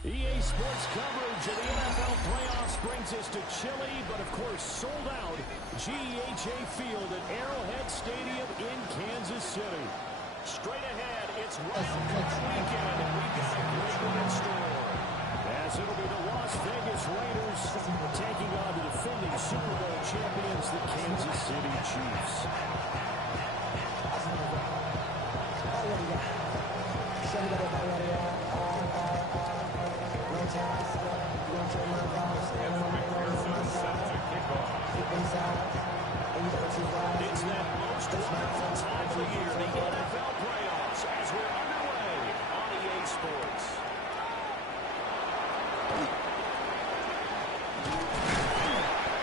EA Sports coverage of the NFL playoffs brings us to chilly, but of course sold out GEHA Field at Arrowhead Stadium in Kansas City. Straight ahead, it's Wild Card weekend, and we've got a great one in store. As it'll be the Las Vegas Raiders taking on the defending Super Bowl champions, the Kansas City Chiefs. It's that most wonderful time of the year, the NFL playoffs, as we're underway on EA Sports.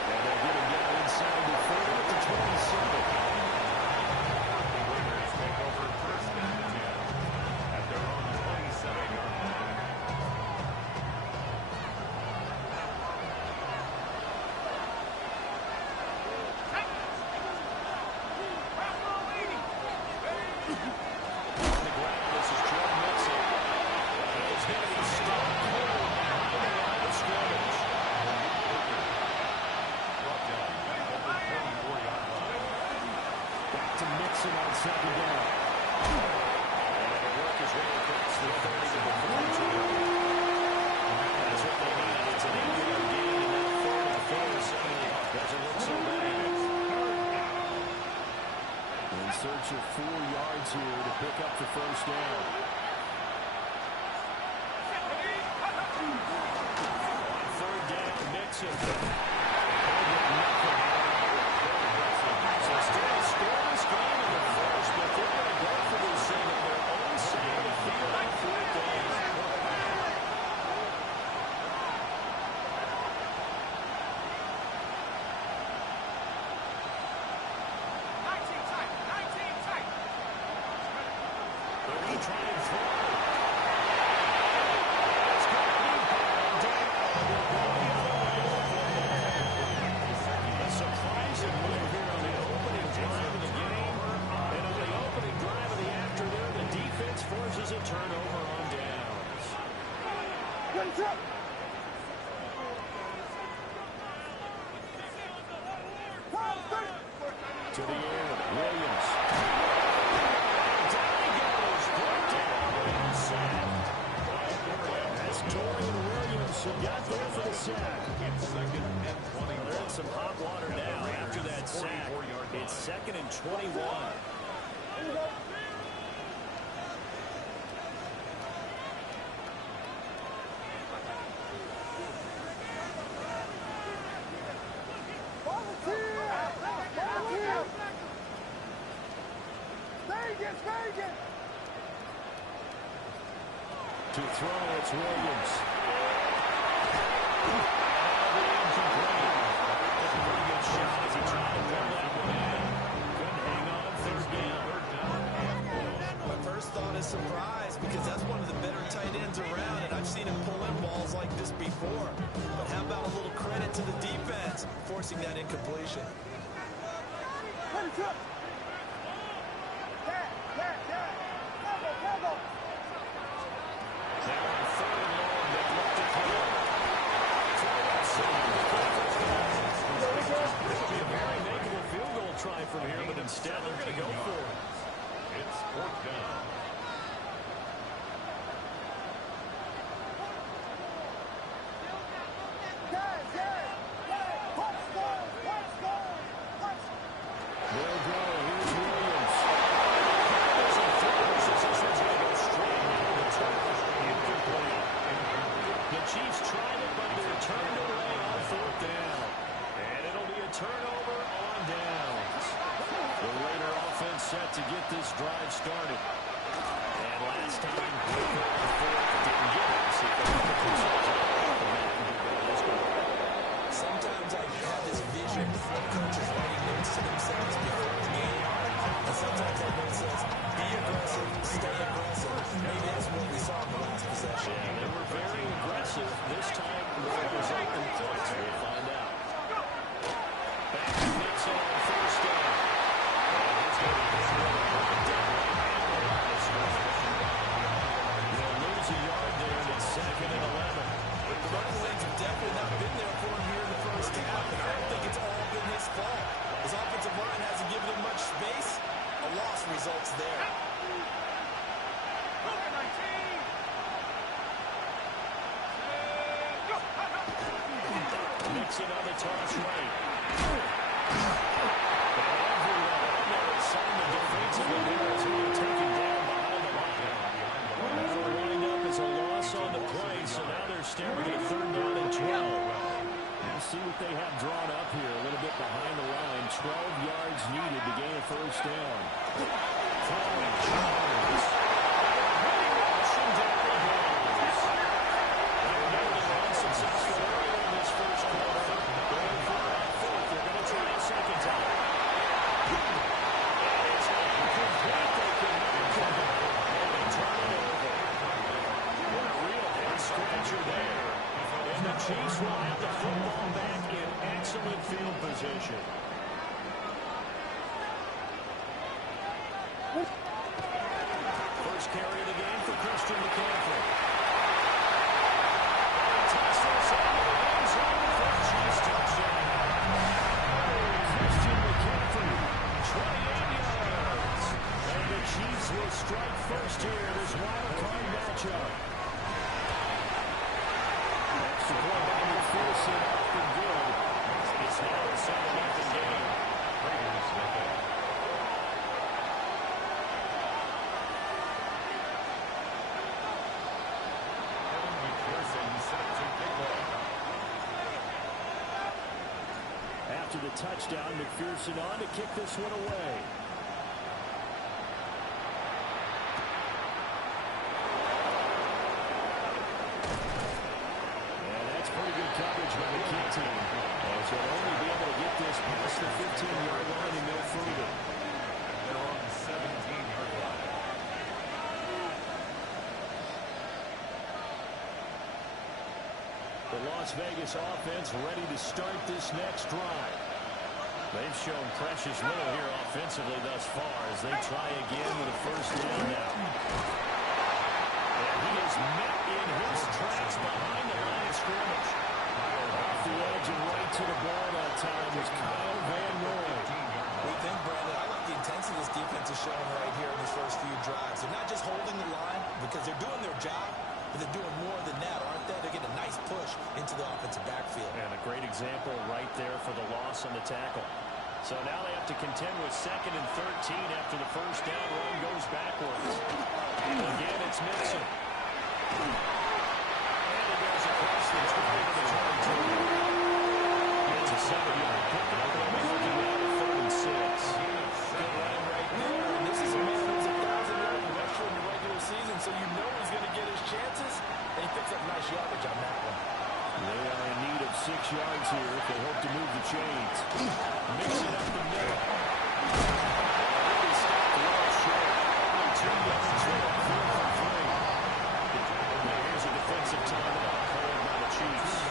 And they're going to get inside the 40 to 27. The Raiders take over first and 10 at their own 27-yard line. On second down. And the work is right across the 30 to the 42. That's what they need. It's an 8-yard gain, and that third and four doesn't look so bad. In search of 4 yards here to pick up the first down. On third down, Mixon. So still scoreless game in the first, but they're going to go for this thing on their own side of the field on fourth down. They're going to try and throw. It's going to be brought down. A surprising win here on the opening drive of the game. And on the opening drive of the afternoon, the defense forces a turnover on downs. To the air, Williams. Down he goes, brought down and sacked. That's Torian Williams who got there for the sack. It's second and 21. They're in some hot water now after that sack. It's second and 21. To throw, it's Williams. My first thought is surprise, because that's one of the better tight ends around, and I've seen him pull in balls like this before. But how about a little credit to the defense forcing that incompletion? Try from here, but instead they're going to go for it. It's fourth down. They'll go. Here's Williams. The Chiefs tried it, but they're turned away on fourth down. And it'll be a turnover on downs. The Raider offense set to get this drive started. And last time, didn't get it. Sometimes I have this vision of coaches writing notes to themselves before the game. And sometimes that note says, be aggressive, stay aggressive. Maybe that's what we saw in the last possession. Yeah, they were very aggressive. This time, the result in points. We'll find out. Back to Mixon on first down. And he's going to get down. takes it on the toss right. Everyone is on the defensive end as being taken down behind the line. That'll wind up as a loss on the play, so now they're staring at a 3rd down and 12. We'll see what they have drawn up here, a little bit behind the line. 12 yards needed to gain a 1st down. Throwing Jones. Rushing down the Bills. They were able to be unsuccessful earlier in this 1st quarter. Going for it 4th. They're going to try a 2nd time. And it's incomplete. They cannot convert. And they turn it over. What a real head-scratcher there. And the Chiefs will have the football back in excellent field position. First carry of the game for Christian McCaffrey. Toss this into the end zone for a Chiefs touchdown. Christian McCaffrey, 28 yards. And the Chiefs will strike first here in this wild card matchup. Extra point by McPherson off the good. It's now a 7-0 game. Raiders with it. After the touchdown, McPherson on to kick this one away. And that's pretty good coverage by the kick team. As they'll only be able to get this past the 15-yard line and no further. They're on the 17-yard line. The Las Vegas offense ready to start this next drive. They've shown precious little here offensively thus far as they try again with a 1st down now. And he is met in his tracks behind the line of scrimmage. Off the edge and right to the ball that time was Kyle Van Noy. We think, Brandon, I like the intensity this defense is showing right here in these first few drives. They're not just holding the line because they're doing their job, but they're doing more than that, aren't they? They're getting a nice push into the offensive backfield. And a great example right there for the loss on the tackle. So now they have to contend with 2nd and 13 after the 1st down run goes backwards. Again, it's Mixon. And it goes across the 20 to the 22. It's a 7-yard pickup, and they're looking now to 3rd and 6. Good run right there. And this is a man who's a 1,000-yard rusher in the regular season, so you know he's going to get his chances, and he picks up nice yardage on that one. They are in need of 6 yards here if they hope to move the chains. Mixon up the middle. They stopped well short. Only 2 yards there. 4th and 3. Here's a defensive timeout called by the Chiefs.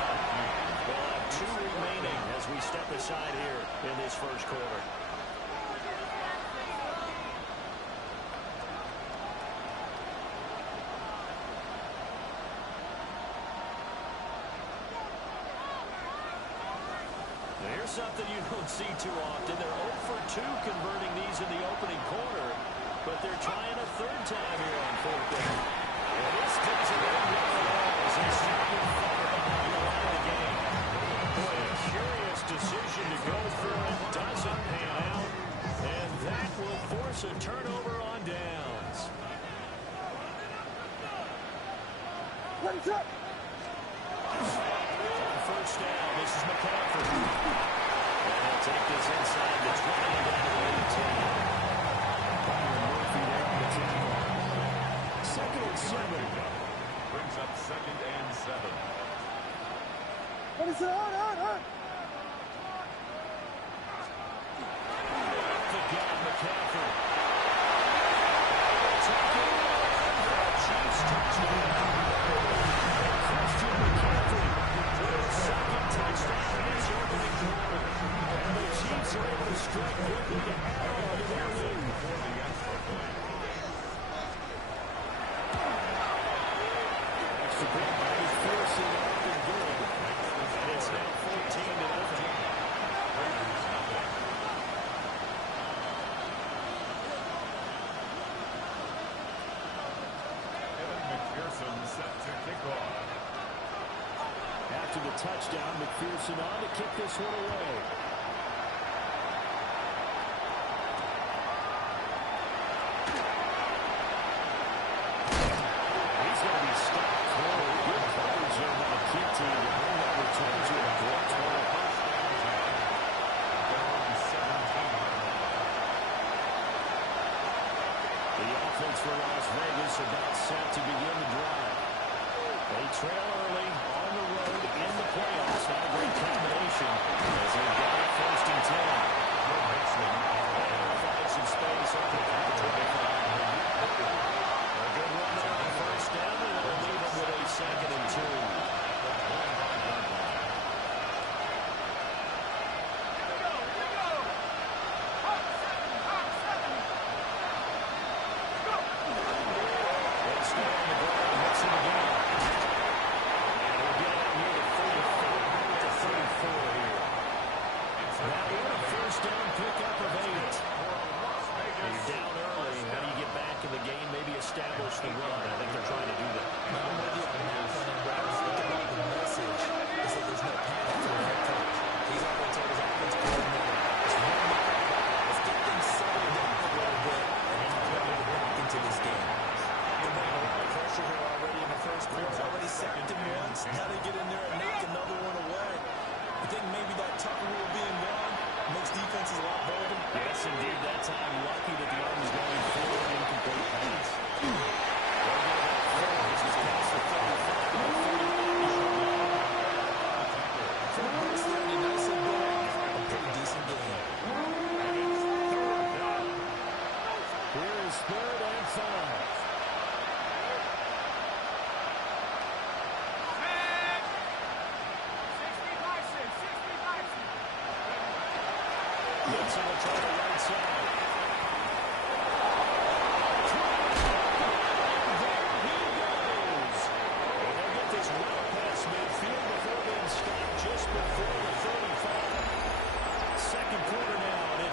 They'll have 2 remaining as we step aside here in this 1st quarter. Here's something you don't see too often. They're 0 for 2 converting these in the opening quarter, but they're trying a 3rd time here on 4th down. And this doesn't end well at all as he's starting far behind the line of the game. Boy, a curious decision to go for it. Doesn't pan out, and that will force a turnover on downs. What's up? 1st down, this is McCaffrey. And they'll take this inside the 20 and down to the 18. Byron Murphy there on the tackle. 2nd and 7. Brings up 2nd and 7. What is it? On. The guy, McCaffrey. Taking it on for a Chiefs touchdown. Christian McCaffrey with his 2nd touchdown in his opening quarter. And the Chiefs are able to strike quickly to add on to their lead. Extra point by McPherson up and good. And it's now 14-0. McPherson set to kick off. After the touchdown, McPherson on to kick this one away. He's going to be stopped. Good coverage there by the key team to bring that return to a direct total. The offense for Las Vegas about set to begin the drive. They trail early on the road in the playoffs. Not a great combination as they've got it 1st and 10. They'll find some space up at the 25. A good run there on 1st down, and they'll leave them with a 2nd and 2. Establish the run. I think they're trying to do that. I'm with you on that one. And what I was thinking about the message is that there's no panic for the head coach. He's already told his offense coordinator, let's run the ball. Let's get things settled down a little bit, and then we're going to get back into this game. They're making a lot of pressure here already in the first quarter. Already sacked him once. Now they get in there and knock another one away. I think maybe that Tucker rule being gone makes defenses a lot bolder. Yes, indeed. That time, lucky that the arm was going forward, incomplete pass.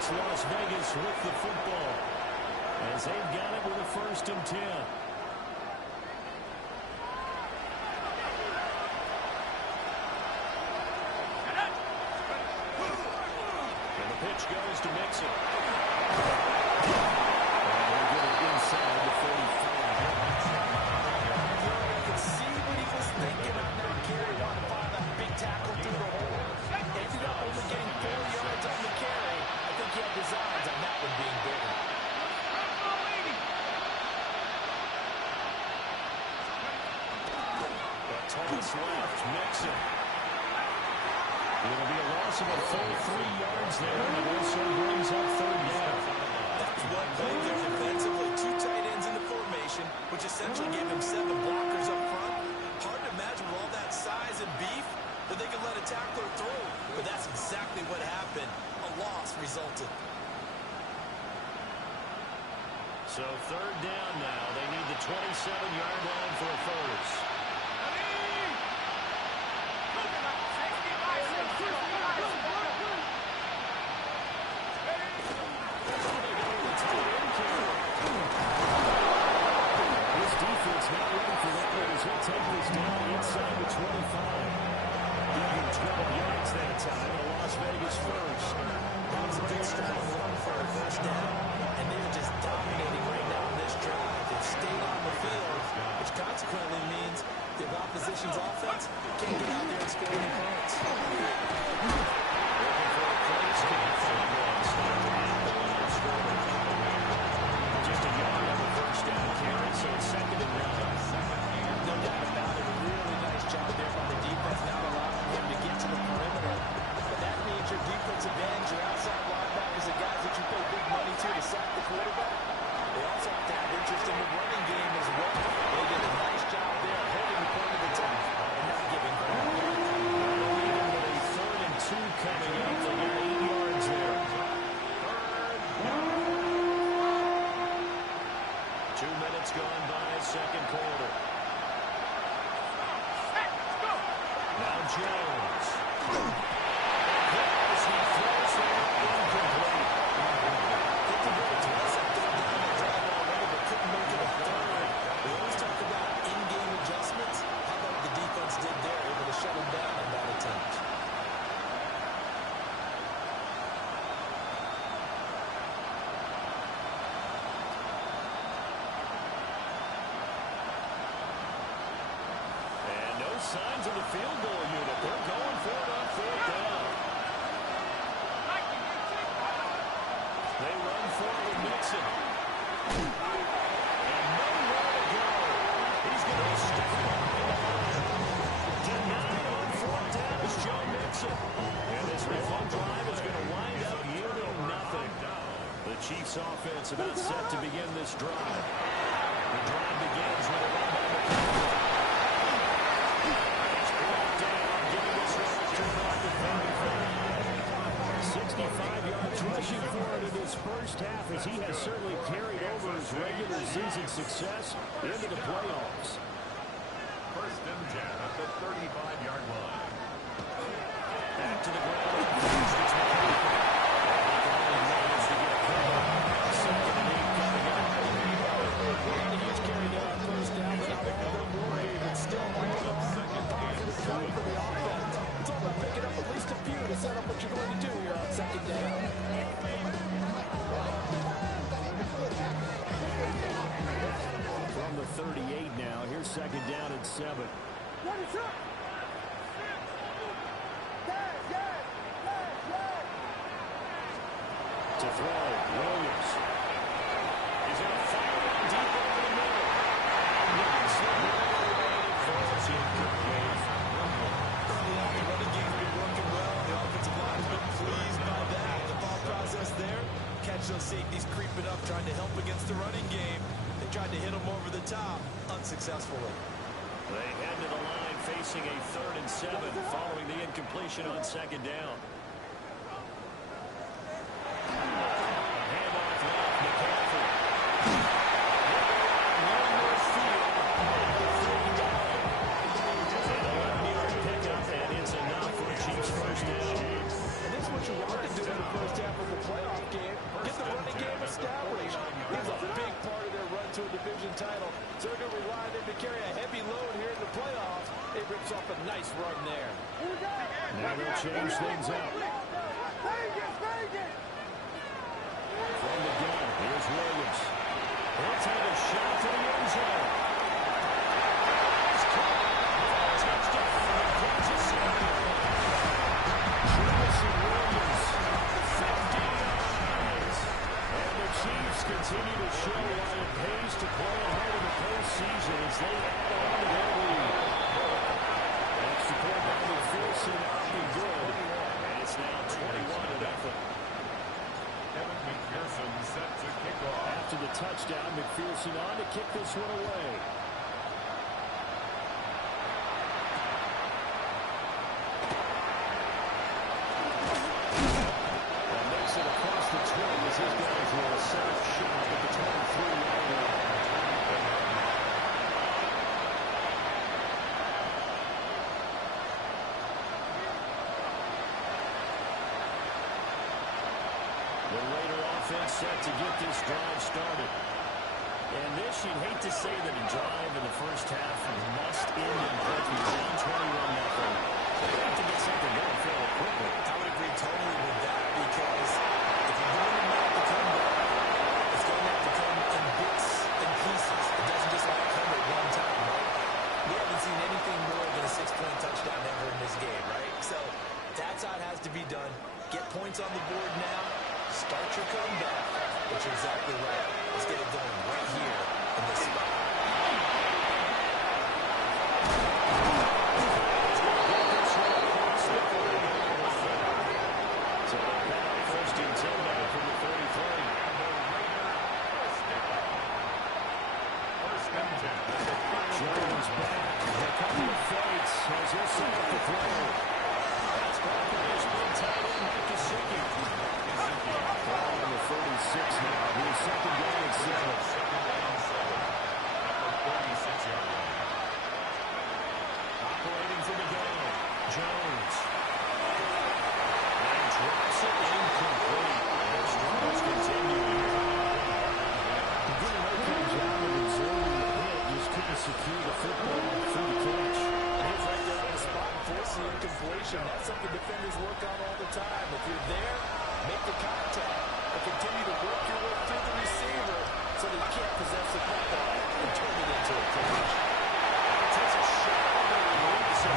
Las Vegas with the football as they've got it with a 1st and 10. And the pitch goes to Mixon. And they get it inside the 45. You can see what he was thinking on that carry. Wanted to find that big tackle through the hole. Ended up only getting 4 yards on the carry. I think he had designs on that one being bigger. A toss left, Mixon. It'll be a loss of a full 3 yards there, and it also brings up 3rd down. That's one play there defensively. 2 tight ends in the formation, which essentially gave him 7 blockers up front. Hard to imagine with all that size and beef that they could let a tackler through. But that's exactly what happened. A loss resulted. So 3rd down now. They need the 27-yard line for a first. This defense not ready for that one as he'll take this down inside the 25. Even 12 yards that time. A Las Vegas first. That was a good strong run for a 1st down. And they're just dominating right now in this drive. They've stayed on the field, which consequently means the opposition's offense can't get out there and score any points. Looking for a place, can't find one. Just a yard on the 1st down carry, so it's 2nd and 9. No doubt about it. A really nice job there by the defense, not allowing him to get to the perimeter. But that means your defensive ends, your outside linebackers, the guys that you pay big money to sack the quarterback, they also have to have interest in the running game as well. They did a nice job there holding the point of attack and not giving ground. Even with a 3rd and 2 coming up, they got 8 yards there. signs of the field goal unit. They're going for it on fourth down. They run for it with Mixon. And nowhere to go. He's going to be stuck behind the line. Denied on fourth down is Joe Mixon. And this reform drive is going to wind up yielding nothing. The Chiefs offense about set to begin this drive. The drive begins with a run by McCaffrey. He's brought down, getting this one returned off the 35. 65 yards rushing for it in his first half, as he has certainly carried over his regular season success into the playoffs. First and 10 at the 35-yard line. Back to the ground. It's McCaffrey. He can only manage to get through. Second and 8 coming up. A huge carry there on first down, but not all that worried. It's still all a second positive play for the offense. It's all about picking up at least a few to set up what you're going to do here on second down. From the 38 now, here's second down and 7. What is up? To throw, Williams. He's going to fire it deep over the middle. Nice. Incomplete. Early on, the running game's been working well. The offensive line has been pleased by that. The thought process there, catch those safeties creeping up, trying to help against the running game. They tried to hit them over the top, unsuccessfully. They head to the line facing a 3rd and 7 following the incompletion on second down. Handoff left, McCaffrey. One more field. An 11-yard pickup, and it's enough for a Chiefs first down. And this is what you want to do in the first half of the playoff game. Get the running game established. He's a big part of their run to a division title. So they're going to rely on him to carry a heavy load here in the playoffs. It rips off a nice run there. Now they'll change things up. From the gun, here's Williams. He'll take a shot to the end zone. He's caught. Touchdown for Kansas City. Travis Williams, 50 yards. And the Chiefs continue to show why it pays to play at home in the postseason as they add on to their lead. Extra point by McPherson, that'll be good. And it's now 21-0. Kevin McPherson set to kick off. After the touchdown, McPherson on to kick this one away. That makes it across the 20 as his guys will set up shot at the 23-yard line. The Raider offense set to get this drive started. And this, you'd hate to say that a drive in the first half must end in points. We're down 21-0. They have to get something going fairly quickly. I would agree totally with that because if you're going to make the comeback, it's going to have to come in bits and pieces. It doesn't just all come at one time, right? We haven't seen anything more than a 6-point touchdown ever in this game, right? So that's how it has to be done. Get points on the board now. Start your comeback. But you're exactly right. Let's get it going right here in this spot. So first and 10 now from the 33. First and 10. Jones back. A couple of fights as he'll set up the throw. That's back to his big tight end, Mike Gesicki. Ball on the 36 now. Here's second down and 7. Operating from the gun. Jones. And drops it incomplete. And struggles continue. He did an okay job of observing the hit. Just couldn't secure the football through the catch. And he's right there on the spot and forcing the incompletion. That's something defenders work on all the time. If you're there, make the contact. But continue to work your way through the receiver so that you can't possess the football and turn it into a catch. Takes a shot on the lead, so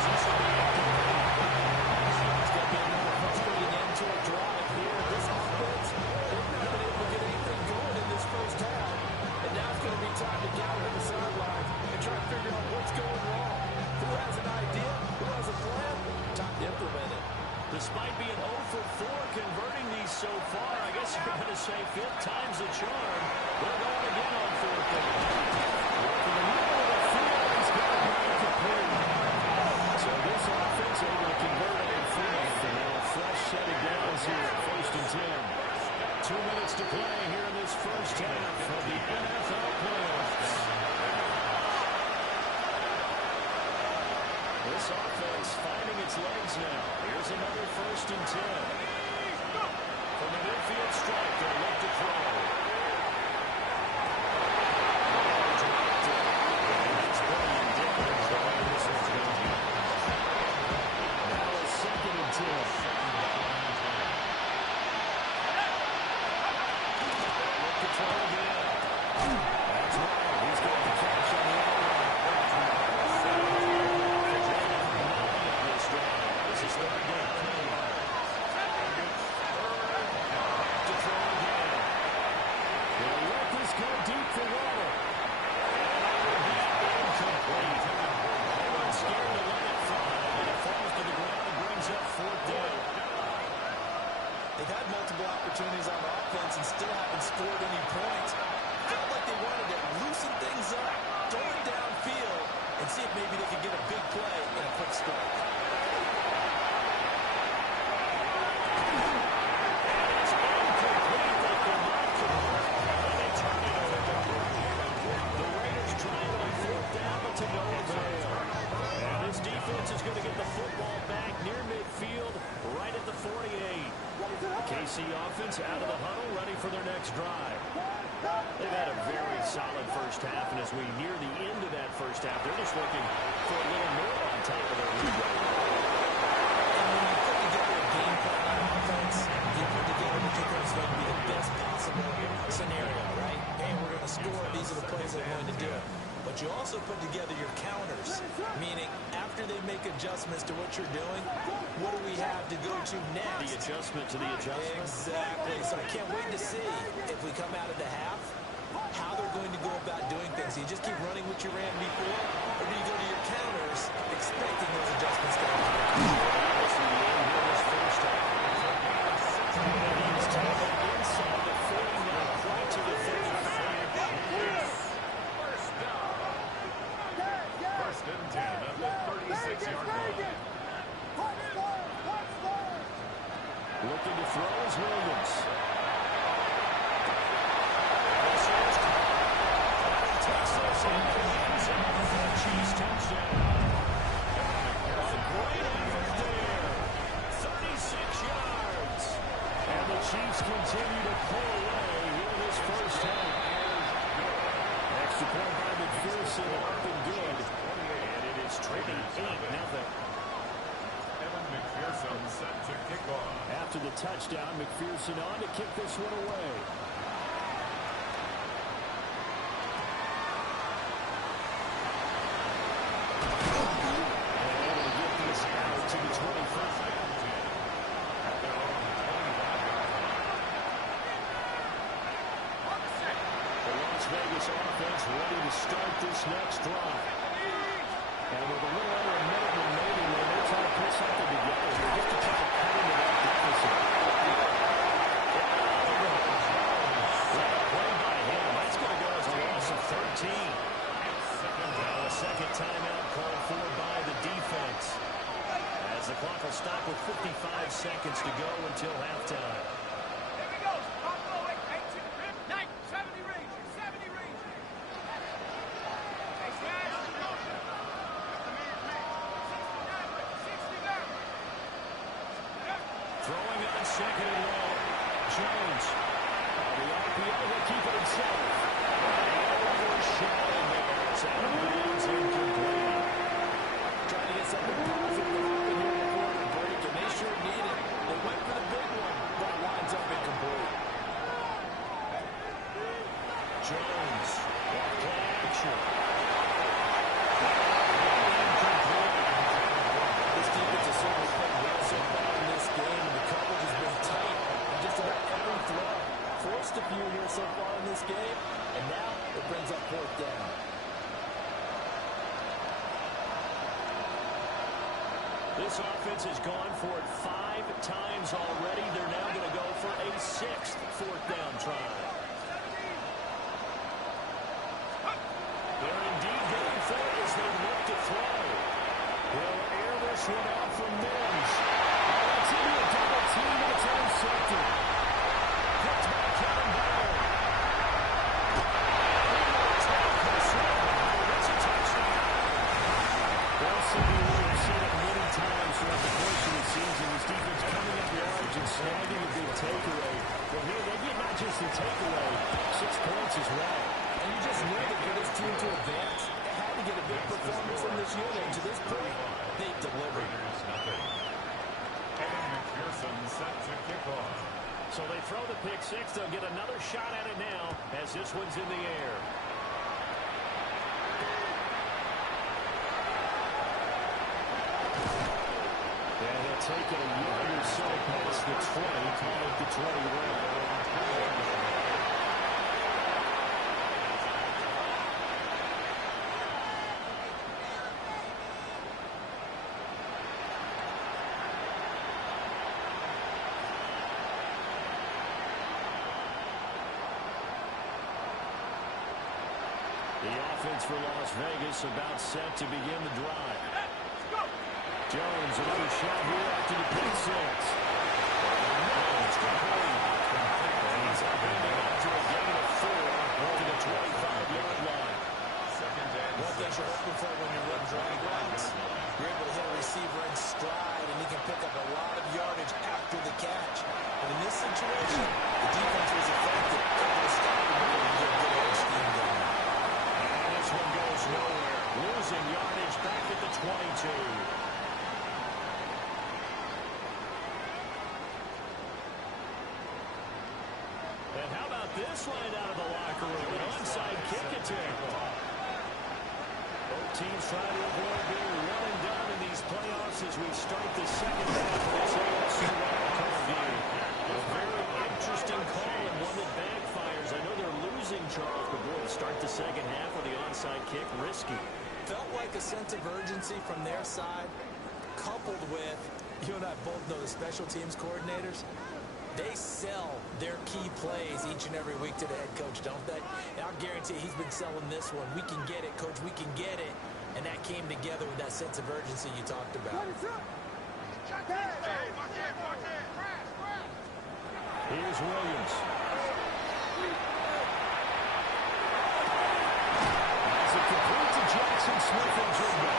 say fifth time's the charm. They're going again on fourth down. Working the middle of the field. He's got it complete. So this offense able to convert on fourth. And a fresh set of downs here at 1st and 10. 2 minutes to play here in this first half of the NFL playoffs. This offense finding its legs now. Here's another 1st and 10. From the midfield stripe, they'll look to throw. That's pretty indicative of where this one's going. Now a 2nd and 10. Look to throw again. That's right. He's got the catch on the other one. This is 3rd down. To throw again. They'll let this go deep for Waddle. Incomplete. They weren't scared to let it fly, and it falls to the ground and brings up 4th down. They've had multiple opportunities on offense and still haven't scored any points. Felt like they wanted to loosen things up, throw it downfield, and see if maybe they could get a big play and a quick strike. KC offense out of the huddle, ready for their next drive. They've had a very solid first half, and as we near the end of that first half, they're just looking for a little more on top of their lead right now. And when you put together a game plan on offense, you put together what you think is going to be the best possible scenario, right? Hey, we're going to score. These are the plays they're going to do. But you also put together your counters, meaning after they make adjustments to what you're doing, what do we have to go to next? The adjustment to the adjustment. Exactly. So I can't wait to see if we come out of the half, how they're going to go about doing things. Do you just keep running what you ran before, or do you go to your counters expecting those adjustments to happen? He's tackled inside the 40, now right to the 35. First and 10 at the 36-yard line. Looking to throw is Williams. Takes this in the hands of the Chiefs touchdown. A great effort there. 36 yards. And the Chiefs continue to pull away here in this first half. Extra point by McPherson, up and good. And it is trading 8-0. McPherson set to kick off. After the touchdown, McPherson on to kick this one away. And able to get this out to the 25. The Las Vegas offense ready to start this next drive. And with a little under a minute remaining, they're trying to put something together here just to try to cut into that deficit. What a play by him. That's going to go as a loss of 13. Now a second timeout called for by the defense. As the clock will stop with 55 seconds to go until halftime. Throwing on second and long. Jones. The RPO will keep it himself. Overshadowed there. It's out of bounds, incomplete. Trying to get something positive to happen here before the break, and they sure need it. They went for the big one, but it winds up incomplete. Jones. Play action. This defense has certainly played well so far in this game, and the coverage has been tight on just about every throw. Forced a few here so far in this game, and now it brings up 4th down. This offense has gone for it 5 times already. They're now going to go for a 6th fourth down try. They're indeed going for it as they look to throw. He'll air this one out from Mims. That's into a double team, and it's intercepted. Picked by Kevin Bauer. That's a touchdown. Well, Cindy, we've seen it many times throughout the course of the season. This defense coming up yards and snagging a big takeaway. Well, here they get not just the takeaway, 6 points as well. And you just knew that for this team to advance, they had to get a big performance from this unit. And to this point, they've delivered. And McPherson set to kick off. So they throw the pick six. They'll get another shot at it now as this one's in the air. And he'll take it a yard or so past the 20, call it the 21. The offense for Las Vegas about set to begin the drive. Jones, another shot here after the pick six. It's complete. And he's upended after a gain of 4 to the 25-yard line. One thing you're hoping for when you're running drawing routes, you're able to hit a receiver in stride, and he can pick up a lot of yardage after the catch. But in this situation, the defense was effective. Able to stop him and get a good scheme going. This one goes nowhere. Losing yardage back at the 22. And how about this right out of the locker room? An onside kick attempt. Both teams trying to avoid being one and done in these playoffs as we start the second half of this AFC wildcard game. A very interesting call and one that backfires. I know they're losing, Charles, but boy, to start the second half with the onside kick, risky. Felt like a sense of urgency from their side, coupled with, you and I both know the special teams coordinators, they sell their key plays each and every week to the head coach, don't they? And I'll guarantee he's been selling this one. We can get it, coach, we can get it. And that came together with that sense of urgency you talked about. Here's Williams. As it complete to Jackson Smith and Jigba.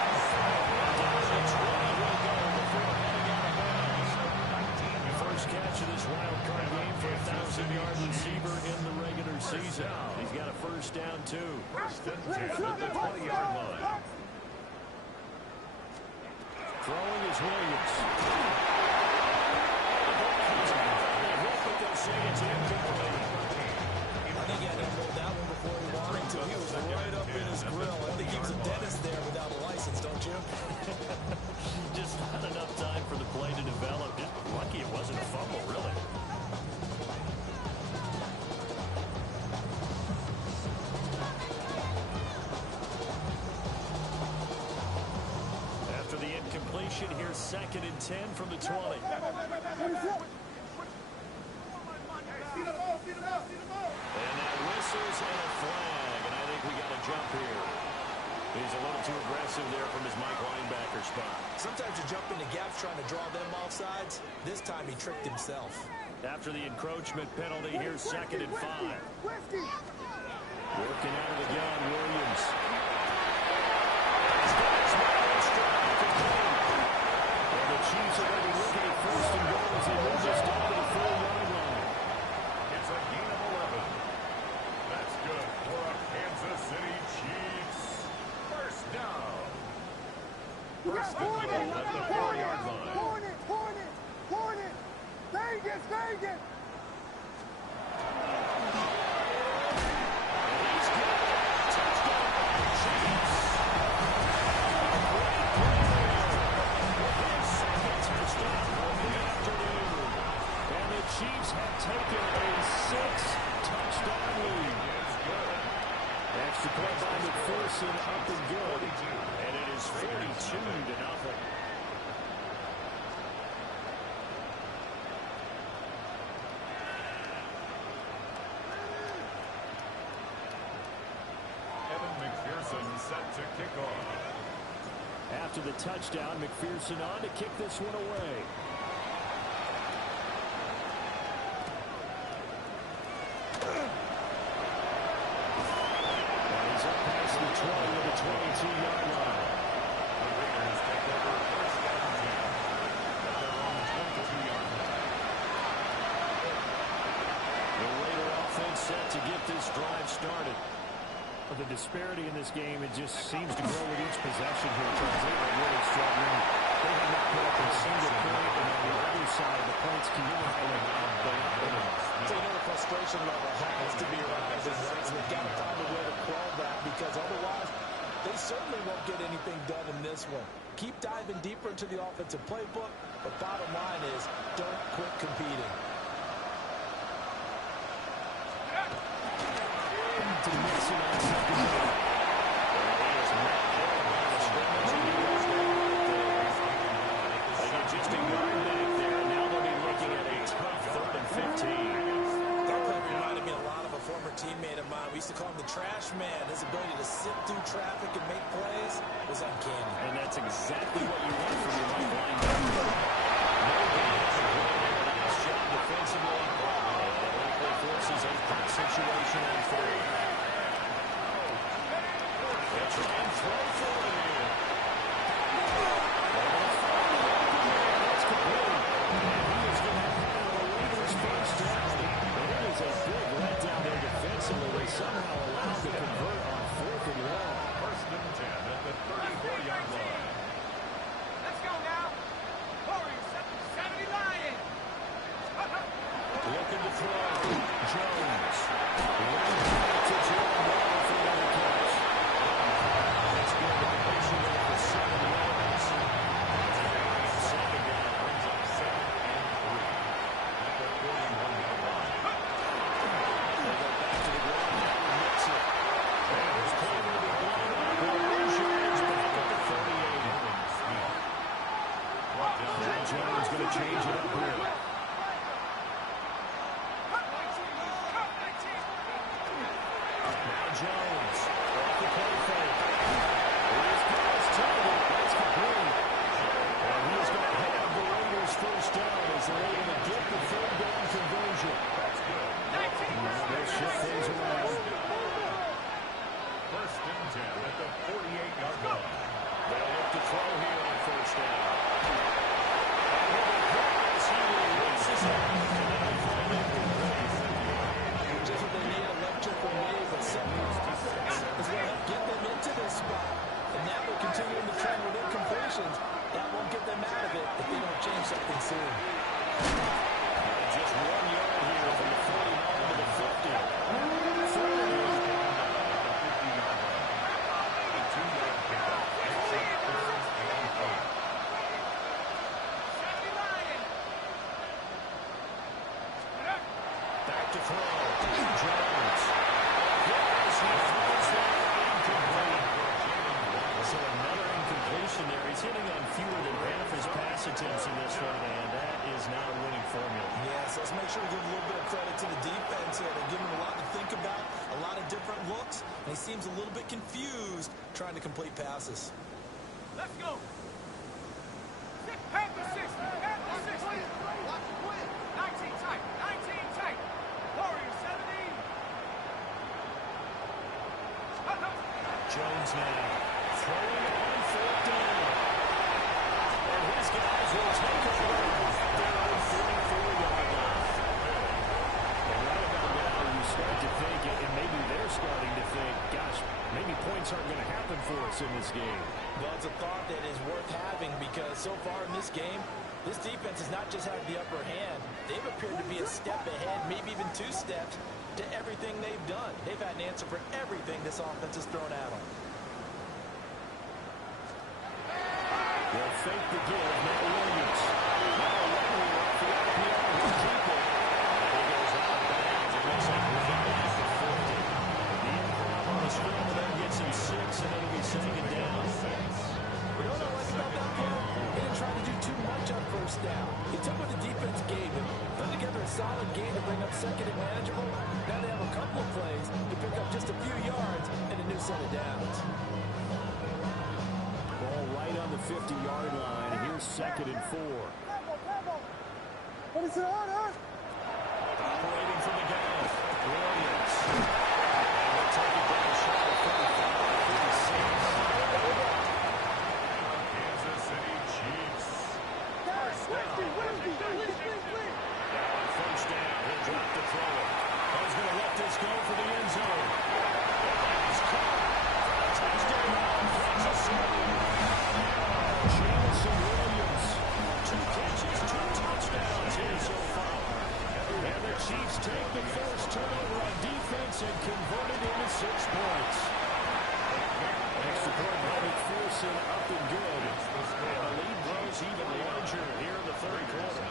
Down to 20 will go before heading out of bounds. First catch of this wild card game for a 1,000-yard receiver in the regular season. He's got a first down, too. First and 10 at the 20-yard line. Throwing is Williams. Say it's incomplete. I think he had to hold that one before he wanted to. He was right up in his grill. I think he was a dentist there without a license, don't you? Just not enough time for the play to develop. Lucky it wasn't a fumble, really. After the incompletion, here's 2nd and 10 from the 20. And that whistles and a flag, and I think we got a jump here. He's a little too aggressive there from his Mike linebacker spot. Sometimes you jump into gaps trying to draw them off sides. This time he tricked himself. After the encroachment penalty, here's 2nd and 5. Working out of the gun, Williams. And the Chiefs are going to be looking at 1st and goal as they move this down to the 4-yard line. It's a gain of 11. That's good for a Kansas City Chiefs. First down. First and goal at the 4-yard line. Hornet! Vegas! He's got it. Touchdown, Chiefs. His second touchdown of the afternoon. And the Chiefs have taken a 6-touchdown lead. Extra point by McPherson, up and good. And it is 42-0. after the touchdown. McPherson on to kick this one away. And he's up past the 20 to the 22-yard line. The Raiders take over first down 10 at their own 22-yard line. The Raider offense set to get this drive started. The disparity in this game, it just seems to grow with each possession here, Charles. They are really struggling. They have not put up a single point, and on the other side, the points keep piling up. So you know the frustration level has to be rising, right? So they've got to find a way to quell that, because otherwise they certainly won't get anything done in this one. Keep diving deeper into the offensive playbook, but bottom line is don't quit competing. To Mixon on second down. They get just a yard back there. Now they'll be looking at a tough 3rd and 15. That play reminded me a lot of a former teammate of mine. We used to call him the trash man. His ability to sit through traffic and make plays was uncanny. And that's exactly what you want from your right linebacker. No gains for Blair. Nice job defensively. Likely forces a hot situation on 3rd. They'll try and throw for it here. That's complete. And he is going to have the Raiders first down. And it is a big letdown there defensively. They somehow allowed to convert on 4th and long. First and 10 at the 34-yard line. Let's go now. Warriors 70 Lions. Looking to throw. Jones. Right back to Jordan Waller for another catch. That's good. Completion there for 7 yards. Second down. Brings up 2nd and 3 at the 41-yard line. They go back to the ground now and mix it. And this play will be blown up. Illusion is back at the 38. Now Jones going to change it up here. Now Jones, off the play fake. Here's pass Taylor. That's complete. And he is going to have the Raiders first down as they're able to get the 3rd down conversion. That's good. Now they'll shift things around. First and 10 at the 48-yard line. They'll look to throw here on first down. And with a pass, he releases it. And that'll fall incomplete. Just what they need, a lecture from me, but somehow offense is going to get them into this spot. And now they're continuing the trend with incompletions. That won't get them out of it if they don't change something soon. And just 1 yard here from the 49 to the 50. Back to throw. Jones. Yes, he throws that incomplete. So another incompletion there. He's hitting on fewer than half his pass attempts in this one, and that is not a winning formula. Yes, let's make sure we give a little bit of credit to the defense here. They're giving him a lot to think about, a lot of different looks, and he seems a little bit confused trying to complete passes. Let's go. Half the 60. Half the 60. 19 tight. 19 tight. Warriors 70. Jones now throwing on 4th down. And his guys will take over their own 44-yard line. And right about now, you start to think, and maybe they're starting to think, gosh, maybe points aren't going to happen for us in this game. Well, it's a thought that is worth having, because so far in this game, this defense has not just had the upper hand. They've appeared to be a step ahead, maybe even 2 steps, to everything they've done. They've had an answer for everything this offense has thrown at them. They'll fake the give. Now Williams. Now Leonard off the RPO. He'll keep it. And he goes out of bounds. It looks like we're going at the 50. The improv on the scramble there gets him 6, and it'll be 2nd down. You know what I like about that play? He didn't try to do too much on first down. He took what the defense gave him, put together a solid game to bring up 2nd and manageable. Now they have a couple of plays to pick up just a few yards and a new set of downs. Ball right on the 50-yard line. Here's 2nd and 4. What is it on, huh? Operating from the gun. Williams. And they'll take it down short of 35. Kansas City Chiefs. First down. First down. He'll drop the throw. He's going to let this go for the end zone. He's caught. Touchdown. Kansas City. Jamison Williams. 2 catches, 2 touchdowns here so far. And the Chiefs take the first turnover on defense and convert it into 6 points. Extra point by McPherson, up and good. And the lead grows even larger here in the third quarter.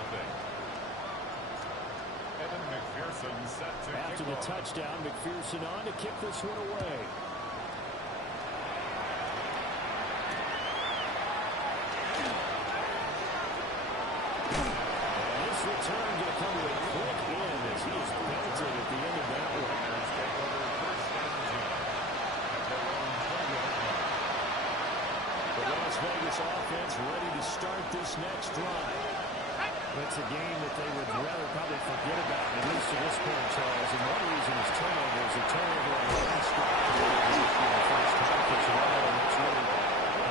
Evan McPherson set to After the touchdown, McPherson on to kick this one away. And this return going to come with a quick in as he is belted at the end of that one. The Las Vegas offense ready to start this next drive. That's a game that they would rather probably forget about, at least to this point, Charles. And one reason is turnovers. A turnover on the last drive in the first half as well. And it's really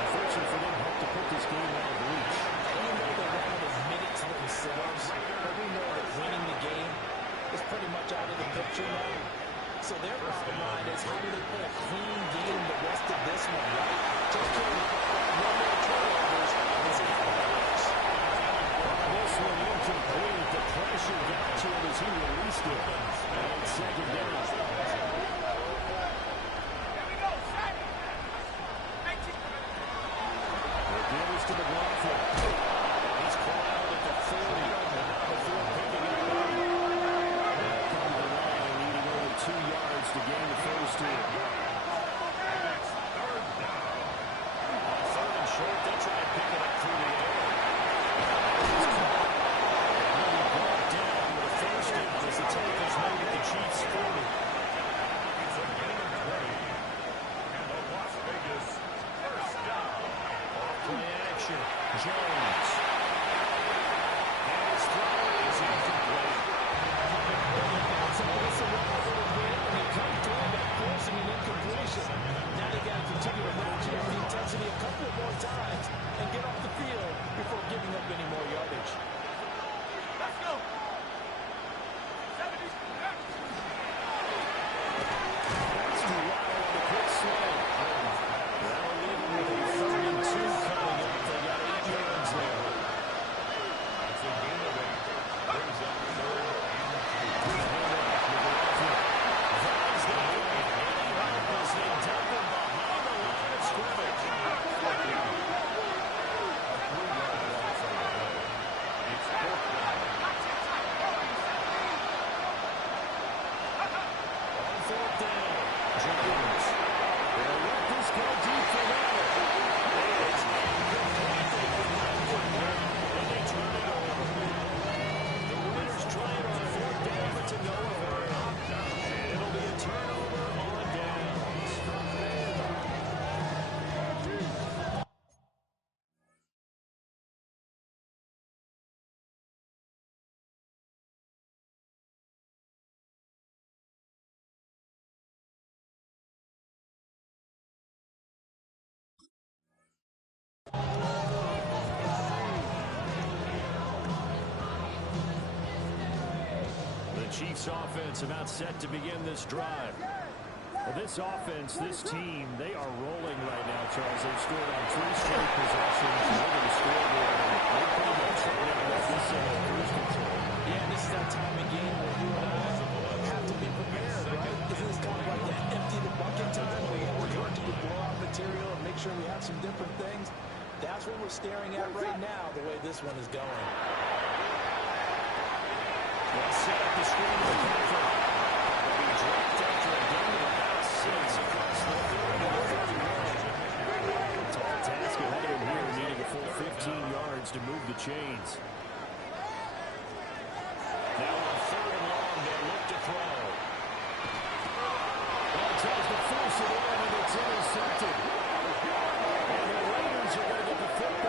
unfortunate for them to put this game out of reach. Even though they won't have admitted to themselves, but we know that winning the game is pretty much out of the picture now. So their bottom line is, how do they play a clean game the rest of this one, right? Just carry no more turnovers and see how it works. This one incomplete. The pressure got to him as he released it. And 2nd down. The give is to McLaughlin. He's corralled at the 40. And now before picking up 8. Come to the line and needing only 2 yards to gain the first here. It's third down. On 3rd and short, they try to pick it up through the air. As the tackle's made at the Chiefs' 40. It's a gain of 20. And a Las Vegas first down. Play action. Jones. And his throw is incomplete. So it's a little bit, and they come through by forcing an incompletion. Now they got to continue to ratchet up the intensity a couple more times and get off the field before giving up any more yardage. Let's go. That's too loud on the quick swing. That'll leave him with a 3rd and 2 coming up. They got 8 yards there. It's a gain of 8. Brings up 3rd and 2. That's the play. Eddie Hart as they dump him behind the line of scrimmage. It's 4th down. On 4th down, Jones. They'll let this go deep for them. It's incomplete. And they turn it over. The Raiders try it on 4th down, but to no avail. And it'll be a turnover on downs. The Chiefs offense about set to begin this drive. Well, this offense, this team, they are rolling right now, Charles. They've scored on 3 straight possessions. Over the scoreboard. They're pretty much right now with this cruise control. Yeah, this is that time of game where you and I have to be prepared, right? This is kind of like that empty the bucket time where we have to go to the blowout material and make sure we have some different things. That's what we're staring at right now, the way this one is going. They'll set up the screen with McCaffrey. They'll be dropped after a gain of about 6 across the 30 to 31. Tall task ahead of him here, needing a full 15 yards to move the chains. Now on 3rd and long, they look to throw. Well, tries to force it in, and it's intercepted. And the Raiders are going to get the football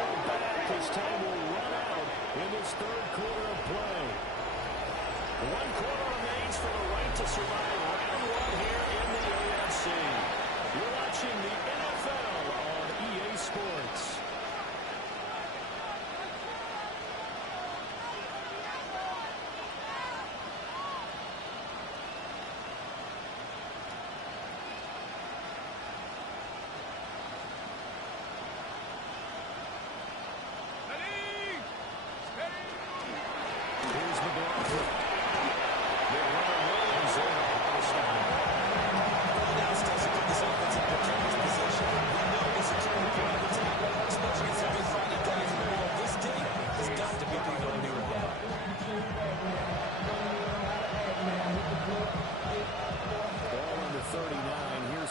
survive round one here in the AFC. You're watching the NFL on EA Sports.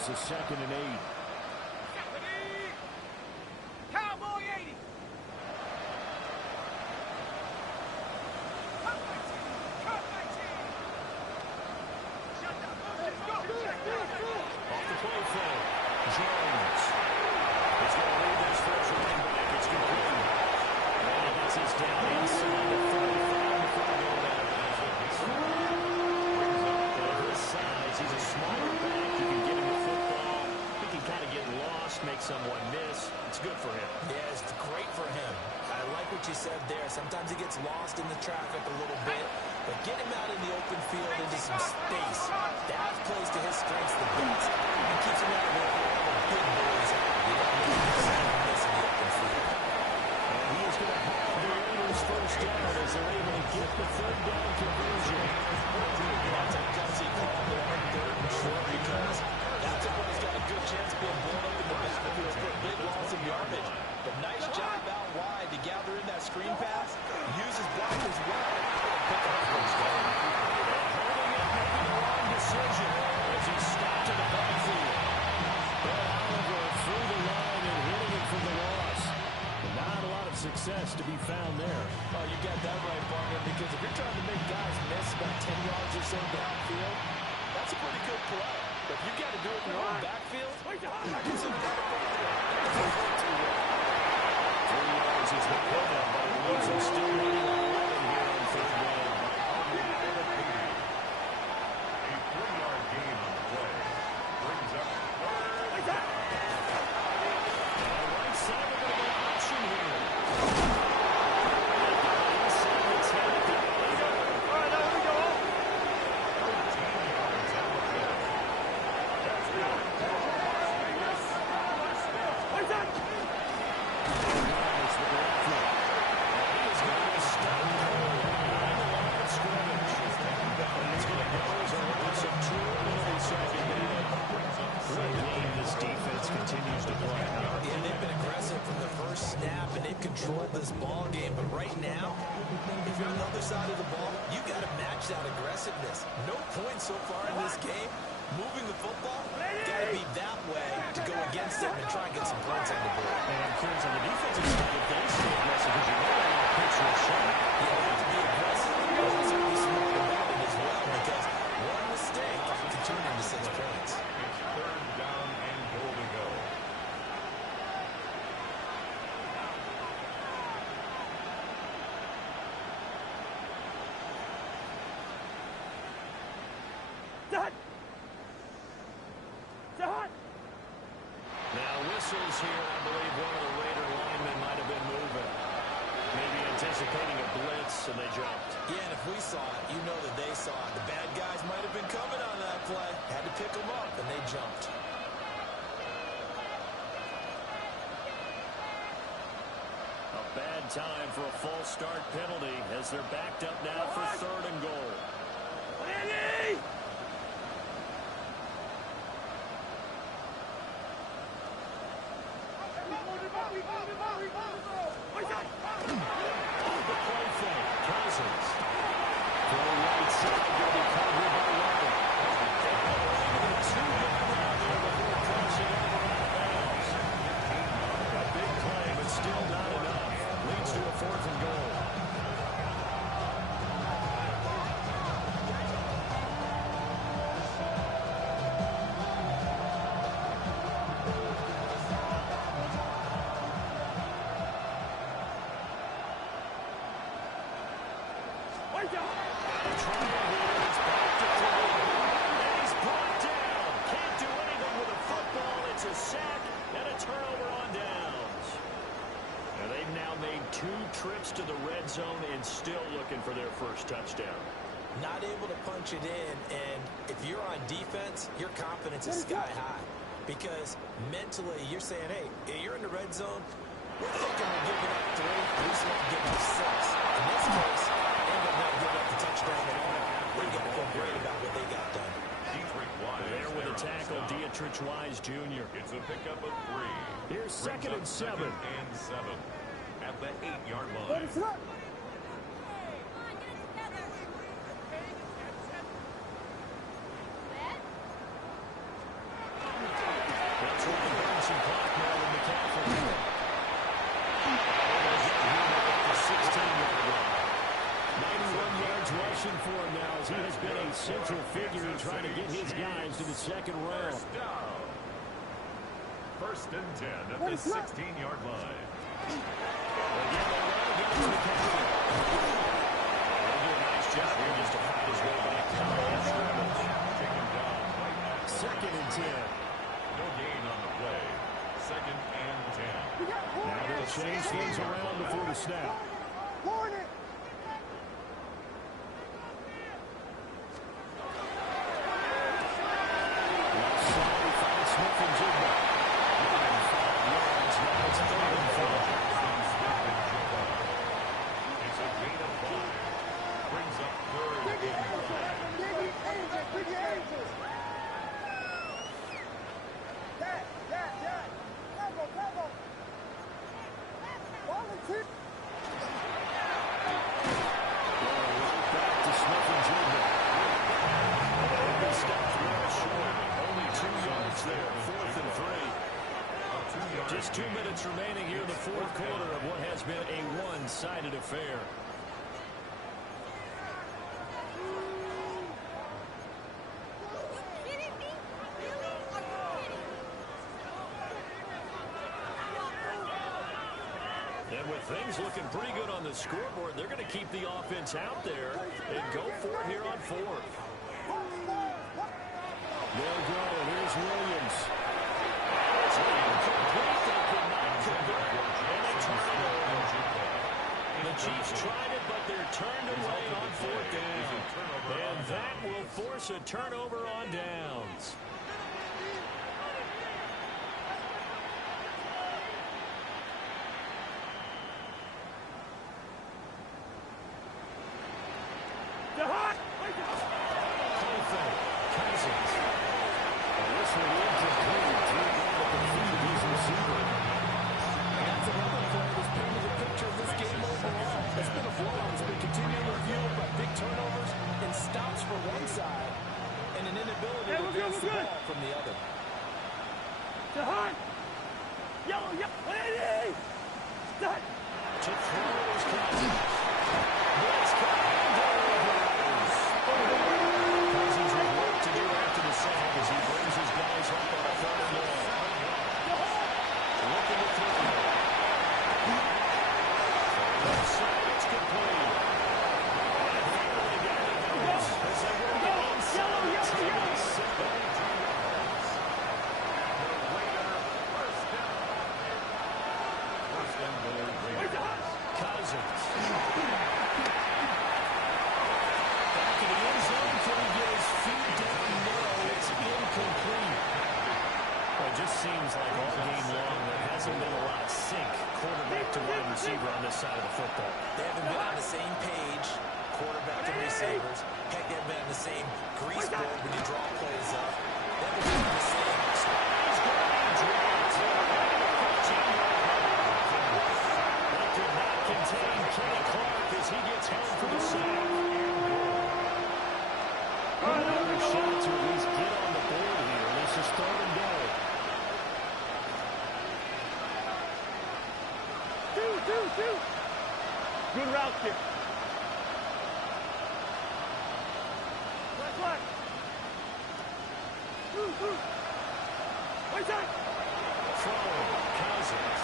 Second and 8. Cowboy 80. Cut 19. Cut 19. Shut down. Let's go. Off the play fake. Jones. He's going to lead this first running back. It's complete. And he gets us down inside the 35 before going out of bounds. At his size, he's a smaller back. You can get him the football. He can kind of get lost, make someone miss. It's good for him. Yeah, it's great for him. I like what you said there. Sometimes he gets lost in the traffic a little bit, but get him out in the open field into some space. That plays to his strengths the best. It keeps him out of where all the big boys are. You don't make him miss in the open field. And he is going to have the Raiders first down as they're able to get the third down conversion. That's a gutsy call there on third and short because that's a one who's got a good chance of being blown up in the backfield for a big loss of yardage. But nice job out wide to gather in that screen pass, use his blockers well, and pick up a first down. Holding it may be the wrong decision as he stopped in the backfield. But Oliver through the line and hitting it for the loss. Not a lot of success to be found there. Oh, you got that right, partner, because if you're trying to make guys miss about 10 yards or so downfield, that's a pretty good play. But if you got to do it in your own backfield, I consider that a play. That doesn't go too well. 3 yards is the pickup, but it leaves him still running on 11 here on third down. A 3-yard gain on the play brings up third down. On the right side, we're going to get an option here. Inside the 10 at the 8. All right, now here we go. 13 yards on the play. That's good. What's that? Nice with the left foot. And he is going to stop behind the line of scrimmage. And it's going to go as a loss of 2. It'll be second down. What a game this defense continues to play. Yeah, they've been aggressive from the first snap, and they've controlled this ball game. But right now, if you're on the other side of the ball, you got to match that aggressiveness. No points so far in this game. Moving the football, got to be that way to go against them and try and get some points on the board. And I'm curious on the defensive side if they stay aggressive because you know they're going to pitch your shot. You have to be aggressive, but also be smart about it as well, because one mistake can turn into 6 points. It's third down and goal to go. Dad! Dad! Now whistles here. I believe one of the Raider linemen might have been moving. Maybe anticipating a blitz, and they jumped. Yeah, and if we saw it, you know that they saw it. The bad guys might have been coming on that play. Had to pick them up, and they jumped. A bad time for a false start penalty as they're backed up now for third and goal. Eddie! What's that? Off the play fake. Cousins. Throw right side. Going to be covered by Waddle. They're 2-yard line here before crossing over out of bounds. A big play, but still not enough. Leads to a fourth and goal. What's that? Trying here. It's back to 3. 2 trips to the red zone and still looking for their first touchdown. Not able to punch it in, and if you're on defense, your confidence is sky high. Because mentally, you're saying, hey, you're in the red zone, we're thinking we're giving up 3, at least we're not giving up 6. In this case, they end up not giving up the touchdown at all. They got to feel great about what they got done. There with a tackle, Dietrich Wise Jr. It's a pickup of 3. Here's second and 7. Second and 7 at the 8-yard line. That's what the burn some clock now with McCaffrey. The 16-yard line. 91 yards rushing for him now as he has been a central figure in trying to get his guys to the second round. First down. First and 10 at the 16-yard line. Again, they run against McCaffrey. They'll do a nice job here just to fight his way back down the scrimmage. Taken down right at Second and 10. no gain on the play. Second and 10. Now they'll change things around before the snap. It's a gain of 5. Brings up third and 5. Just 2 minutes remaining here in the fourth quarter of what has been a one-sided affair. And with things looking pretty good on the scoreboard, they're going to keep the offense out there and go for it here on fourth. They'll go. Here's Williams. It's incomplete. They could not convert. And they turn it over. The Chiefs tried it, but they're turned away on fourth down. And that will force a turnover on downs. Cousins. And this one incomplete. Threw down at the feet of his receiver. That's another play that's painted a picture of this game overall. It's been a blowout. It's been continuing review by big turnovers and stops for one side and an inability to advance the ball from the other. To throw is Cousins. Blitz coming. Cousins has work to do after the sack as he brings his guys up on a third and long. Looking to throw. Left side, it's complete. And finally got it goes as they work it inside. It's going to 72 yards. The Raiders first down. First and goal, Raiders. Cousins. Back in the end zone. Can he get his feet down? No, it's incomplete. Well, it just seems like all game long there hasn't been a lot of sync quarterback to wide receiver on this side of the football. They haven't been on the same page, quarterback and receivers. Heck, they haven't been on the same grease board when you draw plays up. They haven't been on the same. He's going to drop to They could not contain Kenny Clark as he gets home for the sack. Another shot to at least get on the board here. This is third and goal. Good route kick. Black. Wait time. Throwing, Cousins.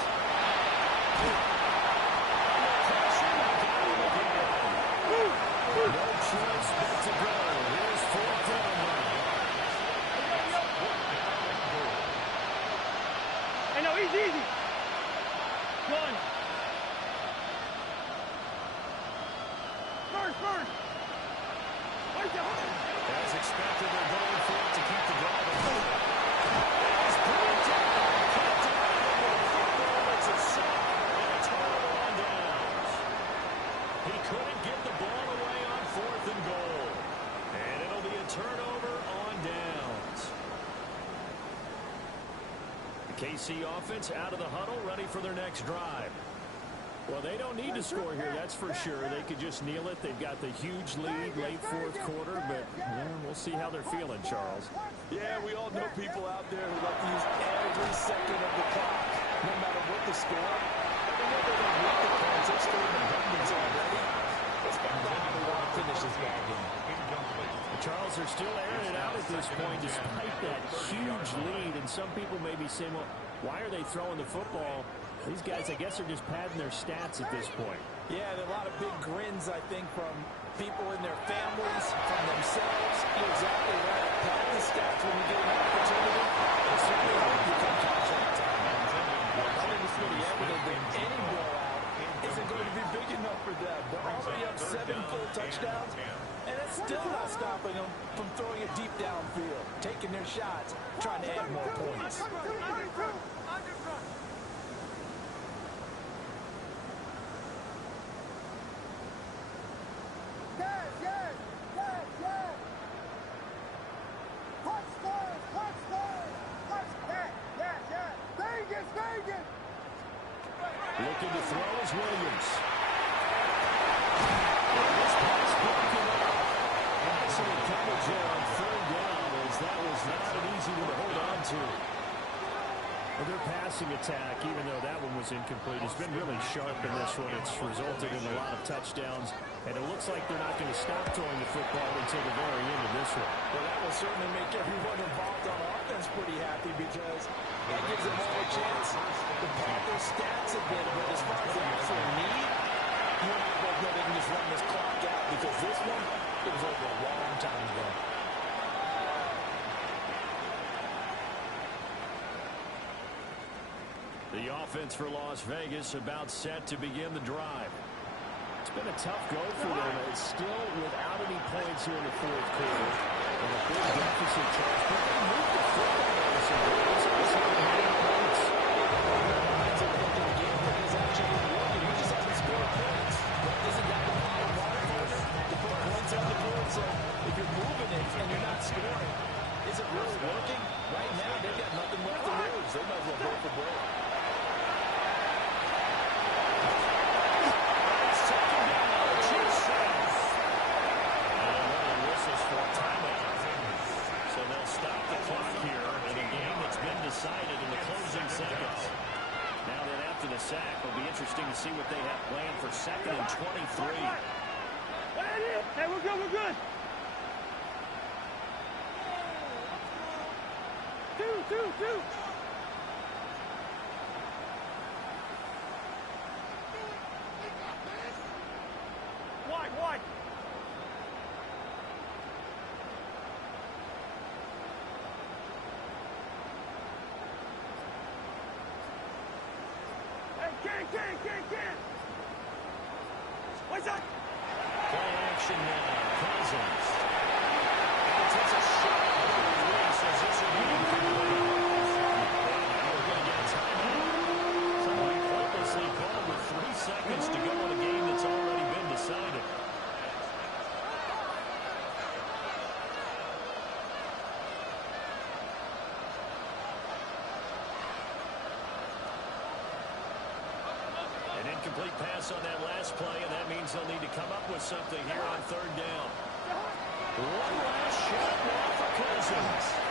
Pressure, got him again. No choice but to go. Here's fourth down now. Hey, no, easy. One. first. As expected, they're going for it to keep the drive alive. He's brought down. Can't deny it with a football. It's a sack and a turnover on downs. He couldn't get the ball away on 4th and goal. And it'll be a turnover on downs. The KC offense out of the huddle, ready for their next drive. Well, they don't need to score here, that's for sure. They could just kneel it. They've got the huge lead late 4th quarter, but we'll see how they're feeling, Charles. Yeah, we all know people out there who like to use every second of the clock, no matter what the score. Every way they're going to make the points, they're scoring abundance already. Let's find out how they want to finish this ball game. Charles, they're still airing it out at this point despite that huge lead. And some people may be saying, well, why are they throwing the football? These guys, I guess, are just padding their stats at this point. Yeah, there are a lot of big grins, I think, from people in their families, from themselves. You're exactly right. Pad the stats when you get an opportunity. It certainly helps you come catch that time. I think it's really evident that any blowout isn't going to be big enough for them. They're already up 7 full touchdowns, and it's still not stopping them from throwing it deep downfield, taking their shots, trying to add more points. Looking to throw is Williams. This pass broken up. Excellent coverage there on 3rd down, as that was not an easy one to hold on to. Well, their passing attack, even though that one was incomplete, has been really sharp in this one. It's resulted in a lot of touchdowns, and it looks like they're not going to stop throwing the football until the very end of this one. Well, that will certainly make everyone involved on offense pretty happy because that gives them all a chance to pad their stats a bit. But as far as the actual need, you and I both know they can just run this clock out because this one, it was over a long time ago. The offense for Las Vegas about set to begin the drive. It's been a tough go for them. It's still without any points here in the 4th quarter. And a big deficit charge. But they moved the football on some goals. It's not having points. It's a thinking game that is actually working. You just have to score points. But isn't that the bottom line for them? To put points on the board. So if you're moving it and you're not scoring, is it really working? Right now, they've got nothing left to lose. They might as well go for broke. Decided in the closing seconds. Now that after the sack, it'll be interesting to see what they have planned for 2nd and 23. Hey, we're good, we're good. Two. Wide. Can't. What's that? Play action now. Cousins. And takes a shot at the release as this will be incomplete. We're going to get a timeout. Somebody pointlessly called with 3 seconds to go in a game that's already been decided. Incomplete pass on that last play, and that means they'll need to come up with something here on 3rd down. One last shot now for Cousins.